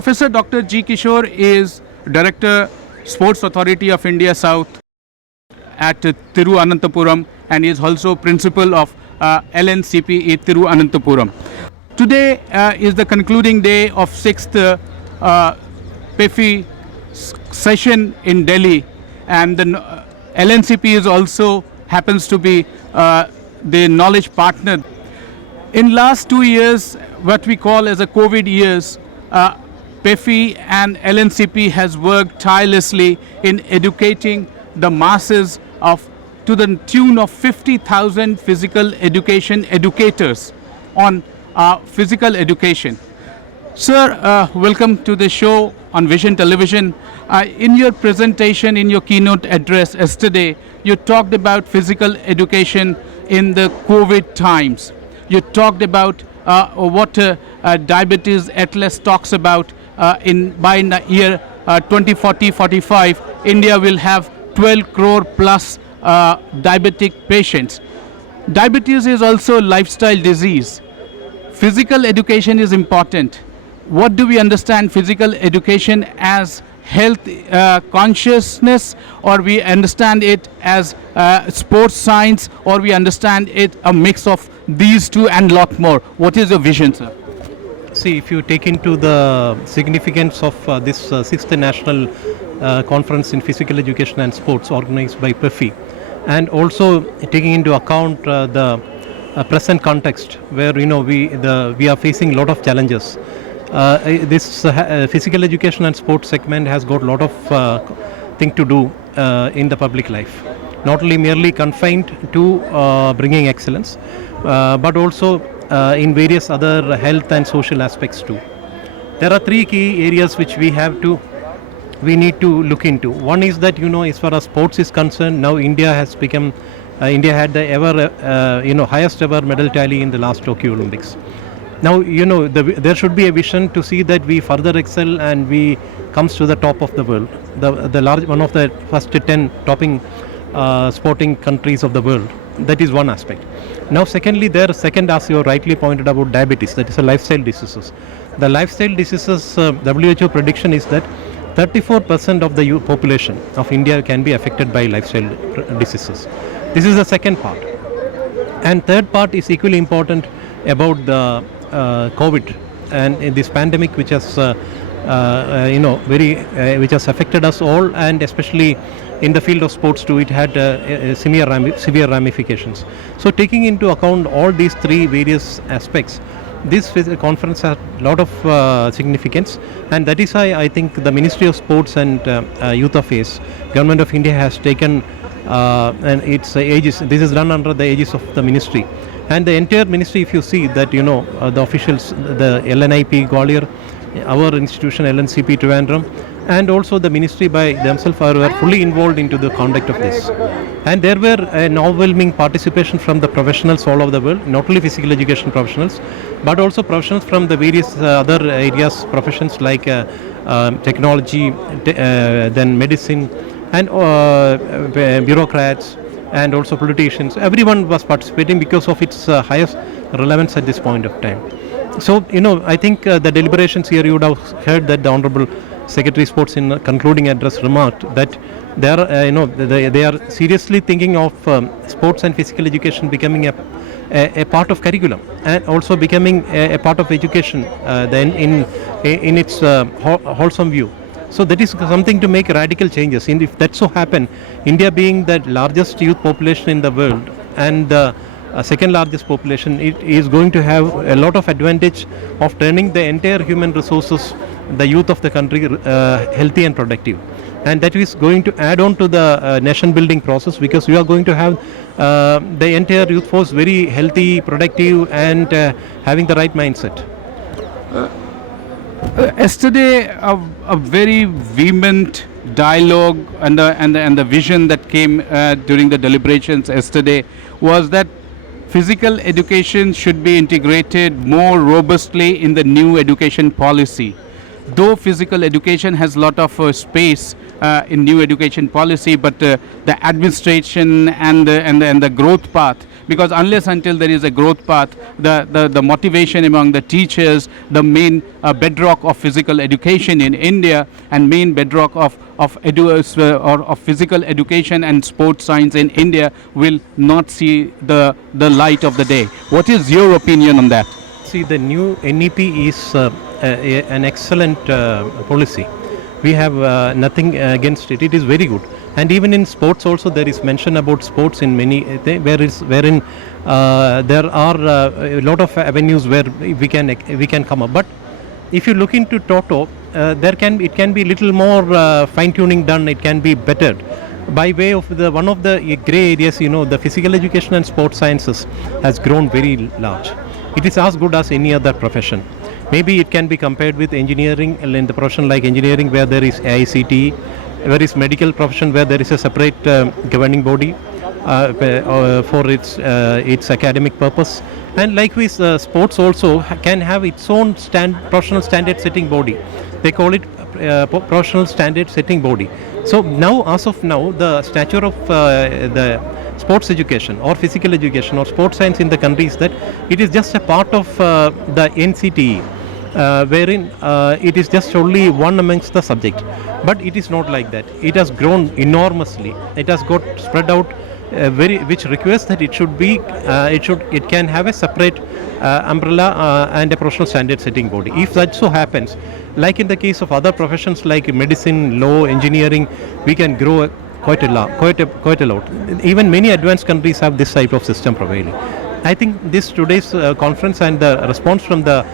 Professor Dr G Kishore is Director, Sports Authority of India South at Thiruvananthapuram, and is also Principal of LNCPE Thiruvananthapuram. Today is the concluding day of 6th PEFI session in Delhi, and the LNCP is also happens to be the knowledge partner. In last 2 years, what we call as a COVID years, PEFI and LNCP has worked tirelessly in educating the masses to the tune of 50,000 physical education educators on physical education. Sir, welcome to the show on Vision Television. In your presentation, in your keynote address yesterday, you talked about physical education in the COVID times. You talked about what Diabetes Atlas talks about by the year 2040-45, India will have 12 crore plus diabetic patients. Diabetes is also a lifestyle disease. Physical education is important. What do we understand physical education as? Health consciousness, or we understand it as sports science, or we understand it a mix of these two and lot more? What is your vision, sir? See, if you take into the significance of this 6th National Conference in Physical Education and Sports organized by PEFI, and also taking into account the present context where we are facing a lot of challenges. This physical education and sports segment has got a lot of thing to do in the public life. Not only merely confined to bringing excellence, but also in various other health and social aspects too. There are three key areas which we need to look into. One is that as far as sports is concerned, now India had the highest ever medal tally in the last Tokyo Olympics. Now, there should be a vision to see that we further excel and we comes to the top of the world, one of the first 10 topping sporting countries of the world. That is one aspect. Now, secondly, as you rightly pointed about diabetes, that is a lifestyle diseases. The lifestyle diseases, WHO prediction is that 34% of the youth population of India can be affected by lifestyle diseases. This is the second part. And third part is equally important about the COVID and this pandemic, which has which has affected us all, and especially in the field of sports too. It had severe ramifications. So, taking into account all these three various aspects, this conference has a lot of significance, and that is why I think the Ministry of Sports and Youth Affairs, Government of India has taken and its aegis. This is done under the aegis of the ministry. And the entire ministry, if you see that, the officials, the LNIP Gwalior, our institution LNCP Trivandrum, and also the ministry by themselves were fully involved into the conduct of this. And there were an overwhelming participation from the professionals all over the world, not only physical education professionals, but also professionals from the various other areas, professions like technology, then medicine, and bureaucrats, and also politicians. Everyone was participating because of its highest relevance at this point of time. So, I think the deliberations here, you would have heard that the Honorable Secretary of Sports in concluding address remarked that they are seriously thinking of sports and physical education becoming a part of curriculum, and also becoming a part of education then in its wholesome view. So that is something to make radical changes. And if that so happen, India being the largest youth population in the world and the second largest population, it is going to have a lot of advantage of turning the entire human resources, the youth of the country, healthy and productive. And that is going to add on to the nation building process, because we are going to have the entire youth force very healthy, productive, and having the right mindset. Yesterday, a very vehement dialogue and the vision that came during the deliberations yesterday was that physical education should be integrated more robustly in the new education policy. Though physical education has a lot of space in new education policy, but the administration and the growth path because unless until there is a growth path, the motivation among the teachers, the main bedrock of physical education in India and main bedrock of physical education and sports science in India will not see the light of the day. What is your opinion on that? See, the new NEP is an excellent policy. We have nothing against it. It is very good. And even in sports also there is mention about sports in many wherein there are a lot of avenues where we can come up. But if you look into Toto, it can be little more fine tuning done. It can be bettered by way of one of the grey areas. The physical education and sports sciences has grown very large. It is as good as any other profession. Maybe it can be compared with engineering, in the profession like engineering where there is AICTE, where is medical profession where there is a separate governing body for its academic purpose. And likewise, sports also can have its own professional standard setting body. They call it professional standard setting body. So now, as of now, the stature of the sports education or physical education or sports science in the country is that it is just a part of the NCTE, wherein it is just only one amongst the subject. But it is not like that. It has grown enormously. It has got spread out which requires that it can have a separate umbrella and a professional standard setting body. If that so happens, like in the case of other professions like medicine, law, engineering, we can grow quite a lot. Even many advanced countries have this type of system prevailing. I think today's conference and the response from the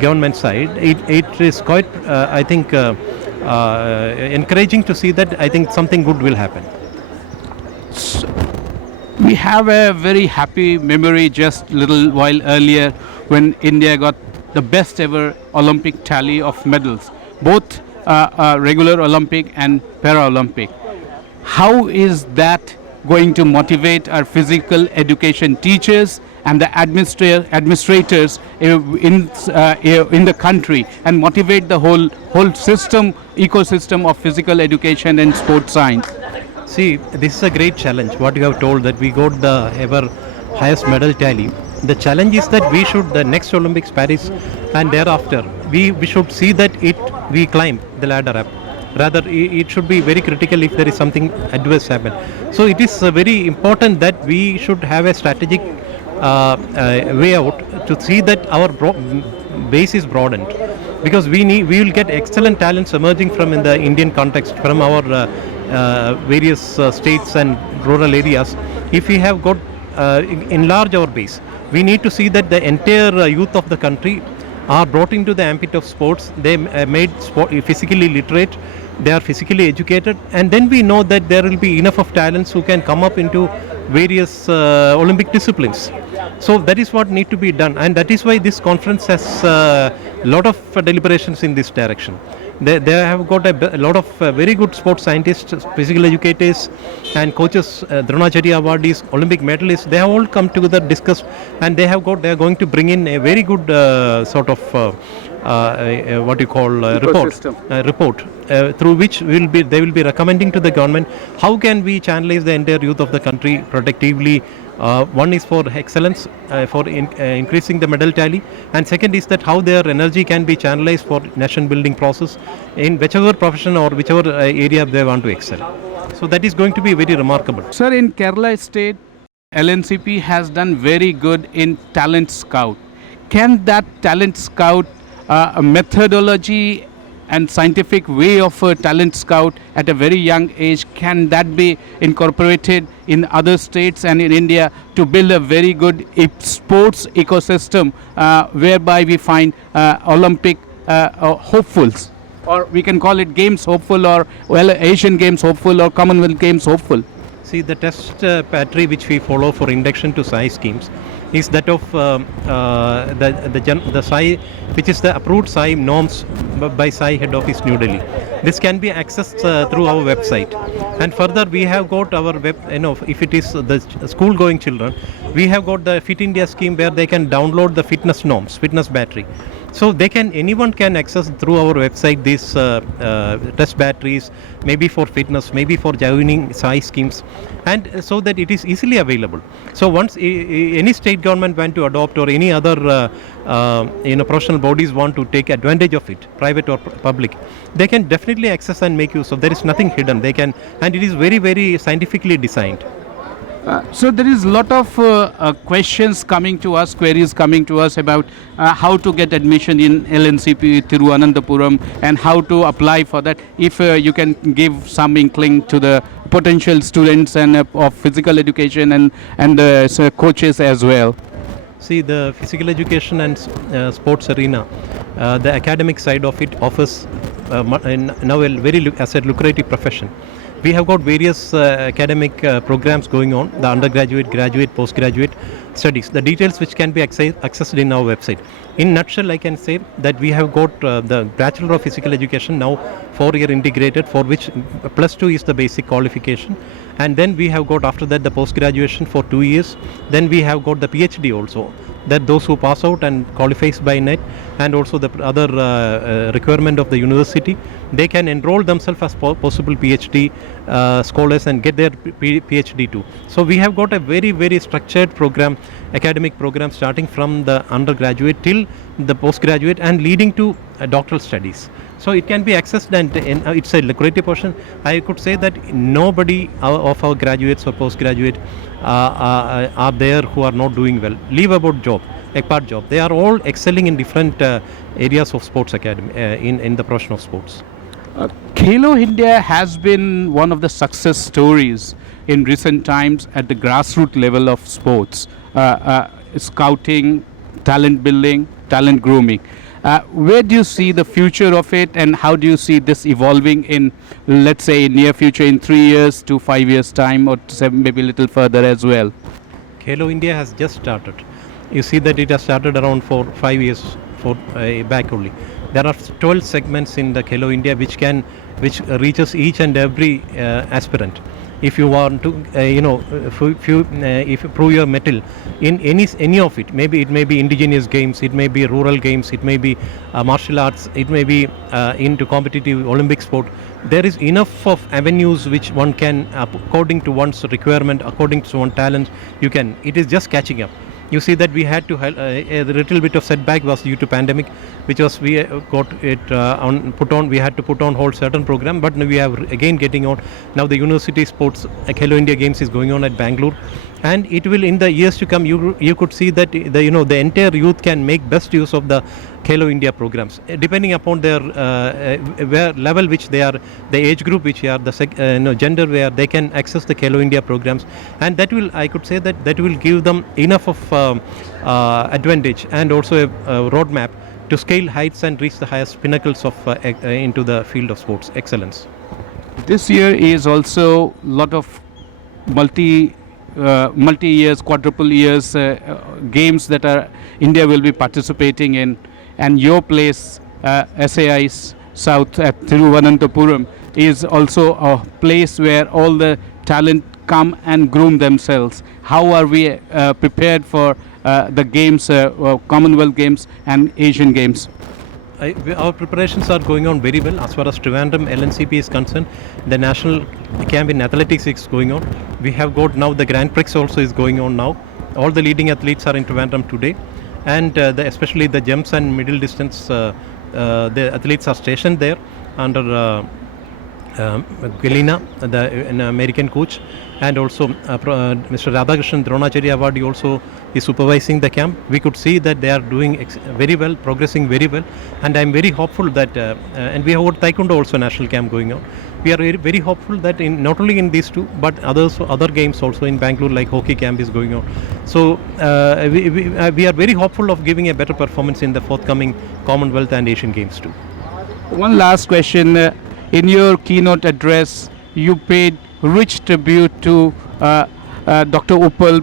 government side, it is quite encouraging to see that I think something good will happen. We have a very happy memory just a little while earlier when India got the best ever Olympic tally of medals, both regular Olympic and Paralympic. How is that going to motivate our physical education teachers and the administrators in the country and motivate the whole ecosystem of physical education and sports science? See, this is a great challenge. What you have told that we got the ever highest medal tally. The challenge is that we should, the next Olympics, Paris, and thereafter, we should see that we climb the ladder up. Rather, it should be very critical if there is something adverse happen. So it is very important that we should have a strategic way out to see that our base is broadened, because we will get excellent talents emerging from in the Indian context from our various states and rural areas. If we have got enlarge our base, we need to see that the entire youth of the country are brought into the ambit of sports. They made physically literate, they are physically educated, and then we know that there will be enough of talents who can come up into various Olympic disciplines. So that is what need to be done, and that is why this conference has a lot of deliberations in this direction. They have got a lot of very good sports scientists, physical educators and coaches, Dronacharya awardees, Olympic medalists. They have all come together, discussed, and they are going to bring in a very good report through which they will be recommending to the government how can we channelize the entire youth of the country productively. One is for excellence, for increasing the medal tally, and second is that how their energy can be channelized for nation building process in whichever profession or whichever area they want to excel. So that is going to be very remarkable. Sir, in Kerala state, LNCPE has done very good in talent scout. Can that talent scout methodology and scientific way of a talent scout at a very young age, can that be incorporated in other states and in India to build a very good sports ecosystem whereby we find Olympic hopefuls, or we can call it Games hopeful, or Asian Games hopeful, or Commonwealth Games hopeful? See, the test battery which we follow for induction to SAI schemes is that of the SAI, which is the approved SAI norms by SAI head office New Delhi. This can be accessed through our website, and further we have got our if it is the school going children, we have got the Fit India scheme where they can download the fitness norms, fitness battery, So anyone can access through our website these test batteries, maybe for fitness, maybe for joining size schemes, and so that it is easily available. So once any state government want to adopt, or any other professional bodies want to take advantage of it, private or public, they can definitely access and make use. So there is nothing hidden. They can, and it is very, very scientifically designed. So there is a lot of questions coming to us, queries coming to us about how to get admission in LNCPE Thiruvananthapuram and how to apply for that. If you can give some inkling to the potential students and of physical education and the coaches as well. See, the physical education and sports arena, the academic side of it offers now a very as a lucrative profession. We have got various academic programs going on, the undergraduate, graduate, postgraduate studies, the details which can be accessed in our website. In nutshell, I can say that we have got the Bachelor of Physical Education now 4-year integrated, for which +2 is the basic qualification, and then we have got after that the post-graduation for 2 years. Then we have got the PhD also, that those who pass out and qualifies by NET, and also the other requirement of the university, they can enroll themselves as possible PhD scholars and get their PhD too. So we have got a very, very structured program, academic program, starting from the undergraduate till the postgraduate and leading to doctoral studies. So it can be accessed, and it's a lucrative portion. I could say that nobody of our graduates or postgraduate are there who are not doing well. Leave about job, a part job. They are all excelling in different areas of sports academy, in the profession of sports. Khelo India has been one of the success stories in recent times at the grassroots level of sports, scouting, talent building, talent grooming. Where do you see the future of it, and how do you see this evolving in, let's say, near future, in 3 years to 5 years time, or maybe a little further as well? Khelo India has just started. You see that it has started around 4-5 years back only. There are 12 segments in the Khelo India which reaches each and every aspirant. If you want to, if you prove your mettle in any of it, maybe it may be indigenous games, it may be rural games, it may be martial arts, it may be into competitive Olympic sport. There is enough of avenues which one can, according to one's requirement, according to one's talent, you can. It is just catching up. You see that we had to a little bit of setback was due to pandemic, which was we got it we had to put on hold certain program, but we are again getting on. Now the university sports Khelo India Games is going on at Bangalore, and it will, in the years to come, you could see that the entire youth can make best use of the Khelo India programs, depending upon their where level which they are, the age group which they are, the gender where they can access the Khelo India programs, and that will, I could say that will give them enough of advantage and also a roadmap to scale heights and reach the highest pinnacles of into the field of sports excellence. This year is also a lot of multi-years, quadruple years games that India will be participating in, and your place, SAI South at Thiruvananthapuram, is also a place where all the talent come and groom themselves. How are we prepared for the games, Commonwealth Games and Asian Games? Our preparations are going on very well. As far as Trivandrum LNCPE is concerned, the national camp in athletics is going on. We have got now the Grand Prix also is going on now. All the leading athletes are in Trivandrum today, and especially the jumps and middle distance, the athletes are stationed there under Galina, an American coach, and also Mr. Radhakrishnan Dronacharya Awadi also is supervising the camp. We could see that they are doing very well, progressing very well, and I am very hopeful that, and we have got Taekwondo also national camp going on. We are very, very hopeful that in not only in these two, but other games also in Bangalore, like hockey camp is going on. So we are very hopeful of giving a better performance in the forthcoming Commonwealth and Asian Games too. One last question. In your keynote address, you paid rich tribute to Dr. Uppal,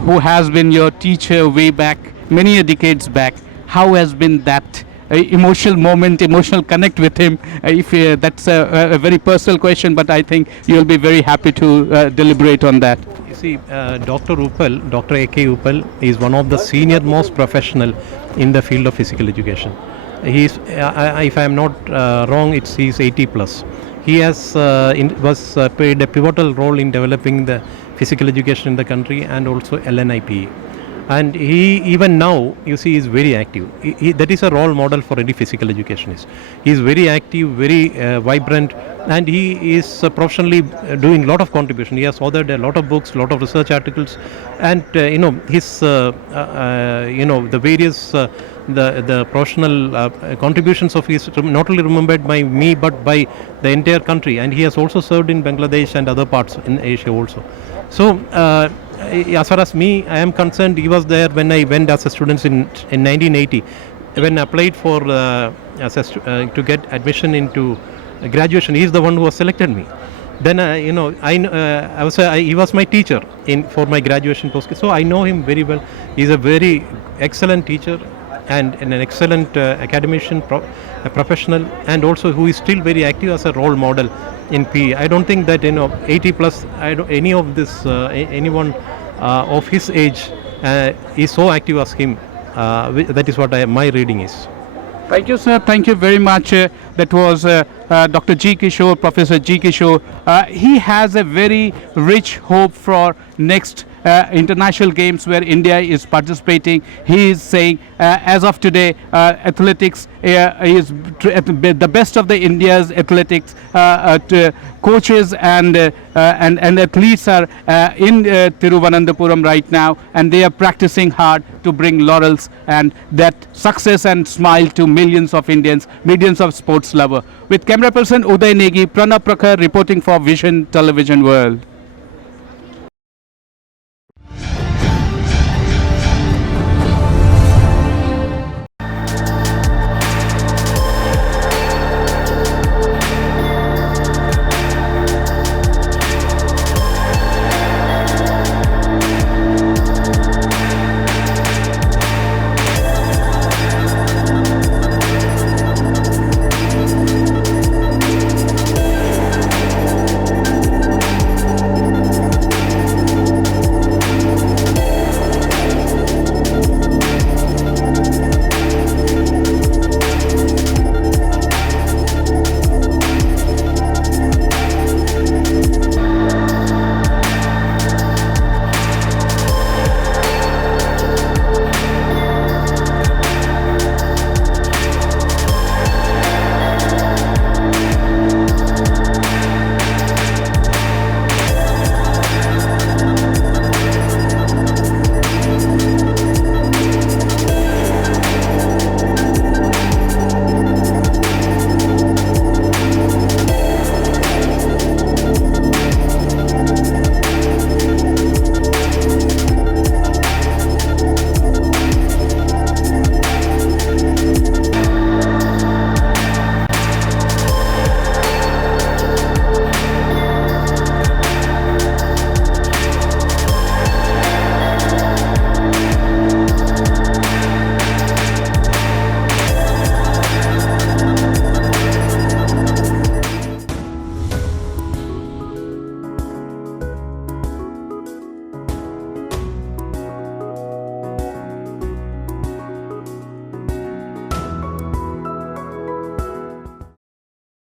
who has been your teacher way back, many decades back. How has been that emotional moment, emotional connect with him? If that's a very personal question, but I think you'll be very happy to deliberate on that. You see, Dr. Uppal, Dr. A.K. Uppal is one of the senior most professional in the field of physical education. He's, if I am not wrong, he's 80 plus. He has played a pivotal role in developing the physical education in the country and also LNIPE. And he, even now, you see, is very active. That is a role model for any physical educationist. He is very active, very vibrant, and he is professionally doing a lot of contribution. He has authored a lot of books, a lot of research articles, and his the various the professional contributions of his not only remembered by me but by the entire country. And he has also served in Bangladesh and other parts in Asia also. So as far as me, I am concerned, he was there when I went as a student in 1980, when I applied for to get admission into graduation. He is the one who has selected me. Then he was my teacher for my graduation post. So I know him very well. He is a very excellent teacher and an excellent academician, a professional, and also who is still very active as a role model in PE. I don't think that 80 plus, any of this anyone of his age is so active as him. That is what my reading is. Thank you, sir. Thank you very much. That was Dr. G Kishore, Professor G Kishore. He has a very rich hope for next international games where India is participating. He is saying, as of today, athletics is the best of the India's athletics. Coaches and athletes are in Thiruvananthapuram right now, and they are practicing hard to bring laurels and that success and smile to millions of Indians, millions of sports lovers. With camera person Uday Negi, Pranab Prakhar reporting for Vision Television World.